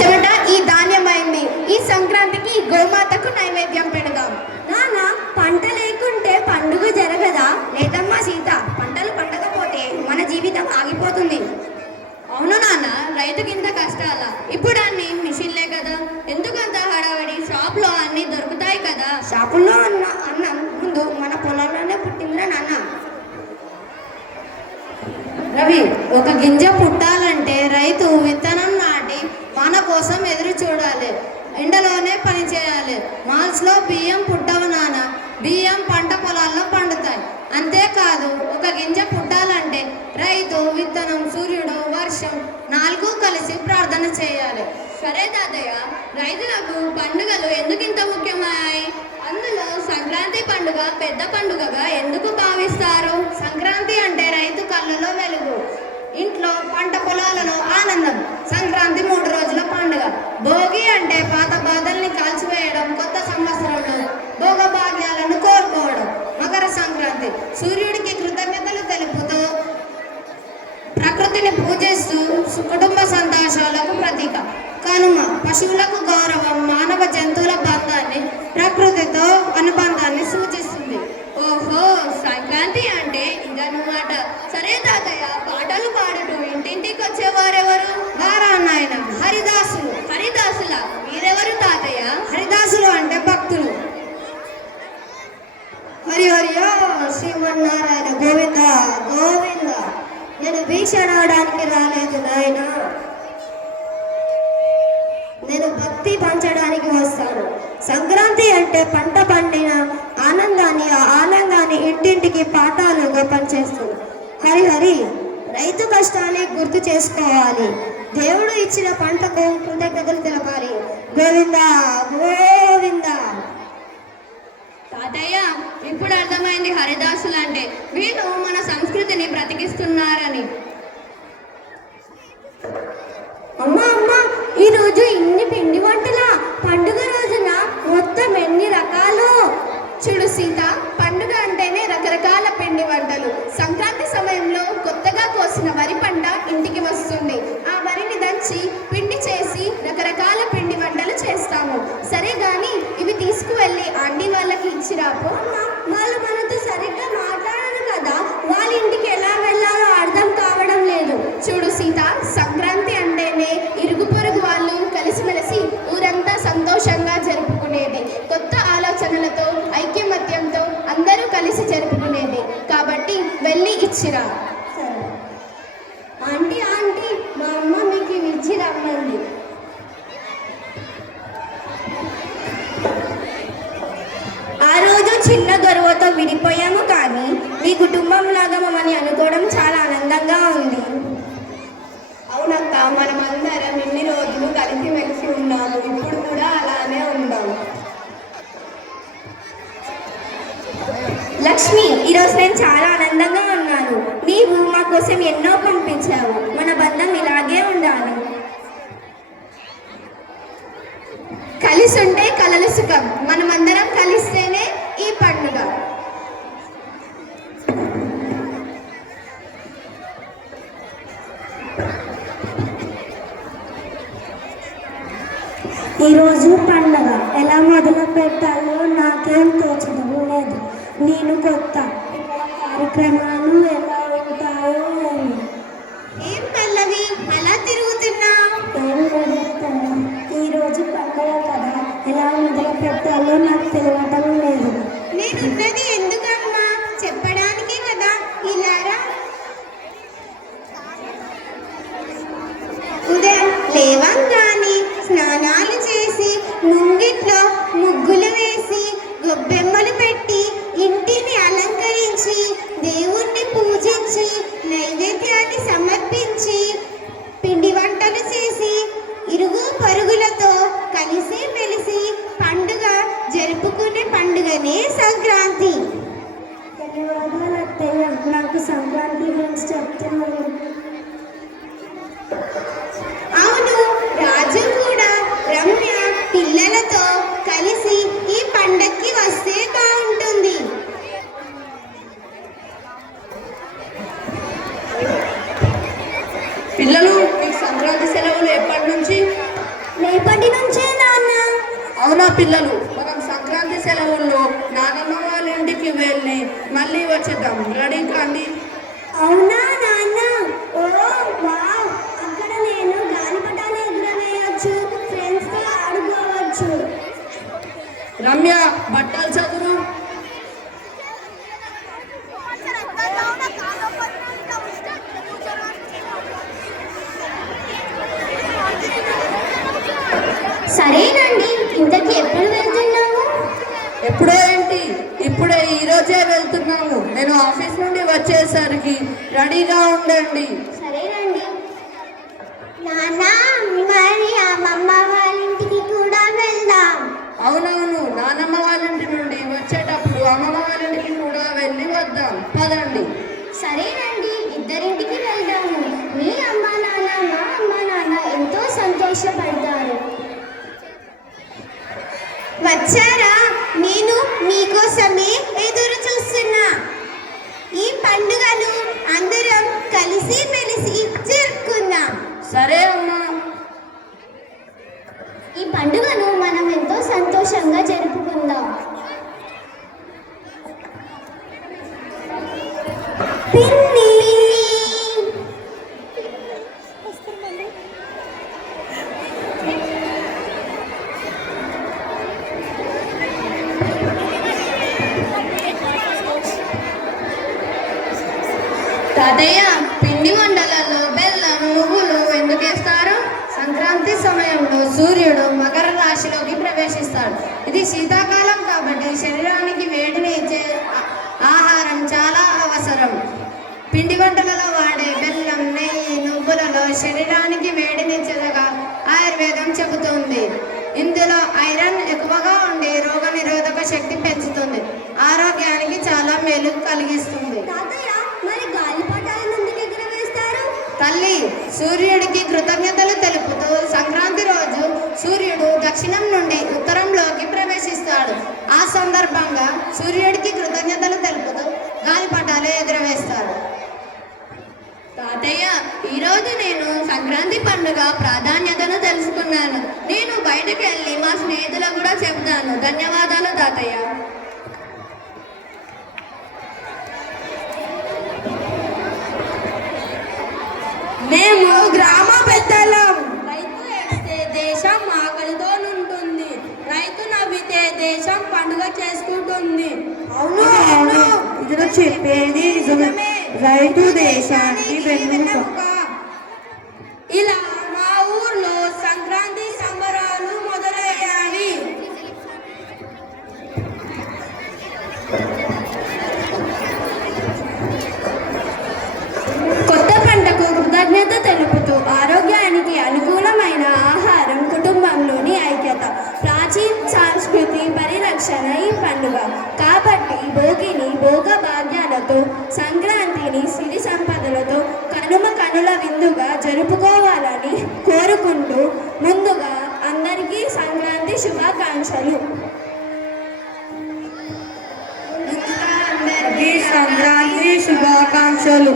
చెమట ఈ ధాన్యమైంది. ఈ సంక్రాంతికి గోమాతకు నైవేద్యం పెడదాం. నాన్న, పంట లేకుంటే పండుగ జరగదా? లేదమ్మా సీత, పంటలు పండకపోతే మన జీవితం ఆగిపోతుంది. అవును నాన్న, రైతుకి ఇంత కష్టాలా? ఇప్పుడు అన్ని మిషన్లే కదా, ఎందుకంత హడావడి? షాప్లో అన్ని దొరుకుతాయి కదా. షాపుల్లో అన్నం ముందు మన పొలాల్లోనే పుట్టిందిరా నాన్న. రవి, ఒక గింజ పుట్టాలంటే రైతు విత్తనం నాటి వాన కోసం ఎదురు చూడాలి, ఎండలోనే పని చేయాలి. మాల్స్లో బియ్యం పుట్టవు నాన్న, బియ్యం పంట పొలాల్లో పండుతాయి. అంతేకాదు, ఒక గింజ పుట్టాలంటే రైతు, విత్తనం, సూర్యుడు, వర్షం 4 కలిసి ప్రార్థన చేయాలి. సరే తాతయ్య, రైతులకు పండుగలు ఎందుకు ఇంత ముఖ్యమయ్యాయి? అందులో సంక్రాంతి పండుగ పెద్ద పండుగగా ఎందుకు భావిస్తారు? సంక్రాంతి అంటే రైతు కళ్ళలో వెలుగు, ఇంట్లో పంట పొలాలలో ఆనందం. సంక్రాంతి 3 రోజుల పండుగ. భోగి అంటే పాత బాధల్ని కాల్చివేయడం, కొత్త సంవత్సరంలో భోగభాగ్యాలను కోరుకోవడం. మకర సంక్రాంతి సూర్యుడికి కృతజ్ఞతలు తెలుపుతూ, ప్రకృతిని పూజిస్తూ కుటుంబ సంతోషాలకు ప్రతీక. కనుమ పశువులకు గౌరవం, మానవ జంతువుల బంధాన్ని, ప్రకృతితో అనుబంధాన్ని సూచిస్తుంది. ఓహో, సంక్రాంతి అంటే ఇదన్నమాట. సరే తాతయ్య, పాటలు పాడుతూ ఇంటింటికి వచ్చేవారెవరు? నారాయణ హరిదాసులు. హరిదాసుల? మీరెవరు తాతయ్య? హరిదాసులు అంటే భక్తులు. హరి హరియో శ్రీమన్నారాయణ గోవింద గోవింద. నేను భిక్ష రావడానికి రాలేదు నాయన, నేను భక్తి పంచడానికి వస్తాను. సంక్రాంతి అంటే పంట పండిన ఆనందాన్ని, ఆ ఆనందాన్ని ఇంటింటికి పాఠాలుగా పనిచేస్తుంది. హరి హరి, రైతు కష్టాన్ని గుర్తు చేసుకోవాలి, దేవుడు ఇచ్చిన పంటకు కృతజ్ఞతలు తెలపాలి. గోవింద గోవింద. తాతయ్య, ఇప్పుడు అర్థమైంది హరిదాసులు అంటే వీళ్ళు మన సంస్కృతిని బ్రతికిస్తున్నారని. అమ్మా అమ్మా, ఈరోజు ఇన్ని పిండి వంటలా? పండుగ రోజున మొత్తం ఎన్ని రకాలు? చూడు సీత, పండుగ అంటేనే రకరకాల పిండి వంటలు. సంక్రాంతి సమయంలో కొత్తగా కోసిన వరి పంట ఇంటికి వస్తుంది. ఆ వరిని దంచి పిండి చేసి రకరకాల పిండి వంటలు చేస్తాము. సరే గాని ఇవి తీసుకువెళ్ళి ఆంటీ వాళ్ళకి ఇచ్చిరాపో. వాళ్ళు మనతో సరిగ్గా మాట్లాడరు కదా, వాళ్ళ ఇంటికి ఎలా వెళ్ళాలో అర్థం కావడం లేదు. చూడు సీత, సంక్రాంతి అంటేనే ఇరుగు పొరుగు వాళ్ళు కలిసిమెలిసి ఊరంతా సంతోషంగా జరుపుకునేది. కొత్త ఆలోచనలతో, ఐక్యమత్యంతో అందరూ కలిసి జరుపుకునేది. కాబట్టి వెళ్ళి ఇచ్చిరా. ఆంటీ ఆంటీ, మా అమ్మ మీకు ఇచ్చి రమ్మంది. ఆ రోజు చిన్న గొడవతో విడిపోయాము, కానీ నీ కుటుంబం లాగా మమ్మల్ని అనుకోవడం చాలా ఆనందంగా ఉంది. అవునక్క, మనమందరం ఇన్ని రోజులు కలిసిమెలిసి ఉన్నాము. ఇప్పుడు కూడా అలానే ఉందాము. లక్ష్మి, ఈరోజు నేను చాలా ఆనందంగా ఉన్నాను. నీవు మా కోసం ఎన్నో పంపించావు. మన బంధం ఇలాగే ఉండాలి. కలిసి ఉంటే కలలు సుఖం. మనమందరం కలిస్తేనే ఈ పండుగ. ఈరోజు పండగ ఎలా మొదలు పెట్టాలో నాకేం తోచడం లేదు. నేను కొత్త కార్యక్రమాలు ఎలా ఉంటాయో ఏమో. ఏం పల్లవి, అలా తిరుగుతున్నావు? ఏం జరుగుతుందా? ఈరోజు పండగ కదా, ఎలా మొదలు పెట్టాలో నాకు తెలియటం లేదు. నేనున్నది ఎందుకమ్మా? చెప్పడానికే కదా. ఇలారా. ఉదయం లేవంగానే స్నానాలు చేసి, ముంగిట్లో ముగ్గులు వేసి, గొబ్బెమ్మలు పెట్టి, ఇంటిని అలంకరించి, దేవుణ్ణి పూజించి, నైవేద్యాన్ని సమర్పించి, పిండి వంటలు చేసి, ఇరుగు పరుగులతో కలిసి మెలిసి పండుగ అవునా పిల్లలు, మనం సంక్రాంతి సెలవుల్లో నాగమ్మ వాళ్ళ ఇంటికి వెళ్ళి మళ్ళీ వచ్చేద్దాం. రెడీ కాండి. అవునా నాన్న? ఓ వావ్! అక్కడ నేను గాలిపటాలు ఎగురవేయొచ్చు, ఫ్రెండ్స్ తో ఆడుకోవచ్చు. రమ్య, బట్టలు చదువు. సరేనండి, ఇంతకీ ఎప్పుడు వెళ్తున్నాము? ఎప్పుడో ఏంటి, ఇప్పుడే ఈరోజే వెళ్తున్నాము. నేను ఆఫీస్ నుండి వచ్చేసరికి రెడీగా ఉండండి. సరేనండి. నాన్న, మరి అమ్మమ్మ వాళ్ళ ఇంటికి కూడా వెళ్దాం. అవునవును, నానమ్మ వాళ్ళ ఇంటి నుండి వచ్చేటప్పుడు అమ్మమ్మ వాళ్ళ ఇంటికి కూడా వెళ్ళి వద్దాం. పదండి. సరేనండి, ఇద్దరింటికి వెళ్దాము. మీ అమ్మ నాన్న, మా అమ్మ నాన్న ఎంతో సంతోషపడతారు. వచ్చారా? నేను మీకోసమే ఎదురు చూస్తున్నా. ఈ పండుగను అందరం కలిసి మెలిసి జరుపుకుందాం. సరే అమ్మా. ఈ పండుగను మనం ఎంతో సంతోషంగా జరుపుకుందాం. పిన్ని, తాతయ్య, పిండి వంటలలో బెల్లం, నువ్వులు ఎందుకు వేస్తారు? సంక్రాంతి సమయంలో సూర్యుడు మకర రాశిలోకి ప్రవేశిస్తాడు. ఇది శీతాకాలం కాబట్టి శరీరానికి వేడిని ఇచ్చే ఆహారం చాలా అవసరం. పిండి వంటలలో వాడే బెల్లం, నెయ్యి, నువ్వులలో శరీరానికి వేడినిచ్చేదిగా ఆయుర్వేదం చెబుతుంది. ఇందులో ఐరన్ ఎక్కువగా ఉండి రోగనిరోధక శక్తి పెంచుతుంది, ఆరోగ్యానికి చాలా మేలు కలిగిస్తుంది. తాతయ్య, మరి గాలిపటాలు ఎందుకు ఎగురవేస్తారు? తల్లి, సూర్యుడికి కృతజ్ఞతలు తెలుపుతూ సంక్రాంతి రోజు సూర్యుడు దక్షిణం నుండి ఉత్తరంలోకి ప్రవేశిస్తాడు. ఆ సందర్భంగా సూర్యుడికి కృతజ్ఞతలు తెలుపుతూ గాలిపటాలు ఎగురవేస్తారు. తాతయ్య, ఈరోజు నేను సంక్రాంతి పండుగ ప్రాధాన్యతను తెలుసుకున్నాను. నేను బయటకు వెళ్ళి మా స్నేహితులకు కూడా చెప్తాను. ధన్యవాదాలు తాతయ్య. మేము గ్రామ పెద్దలం. రైతు ఏడిస్తే దేశం ఆకలితో ఉంటుంది, రైతు నవ్వితే దేశం పండుగ చేసుకుంటుంది. అవును అవును, ఇది చెప్పేది నిజమే. రైతు దేశానికి వెన్నుముక. ఇలా మా ఊర్లో సంక్రాంతి సంబరాలు మొదలయ్యాయి. కొత్త పంటకు కృతజ్ఞత తెలుపుతూ ఆరోగ్యానికి అనుకూలమైన ఆహారం, కుటుంబంలోని ఐక్యత, ప్రాచీన సంస్కృతి పరిరక్షణ ఈ పండుగ. కాబట్టి భోగిని భోగభాగ్యాలతో, సంక్రాంతిని సిరి సంపదలతో, కనుమ కనుల విందుగా జరుపుకోవాలని కోరుకుంటూ ముందుగా అందరికీ సంక్రాంతి శుభాకాంక్షలు. సంక్రాంతి శుభాకాంక్షలు.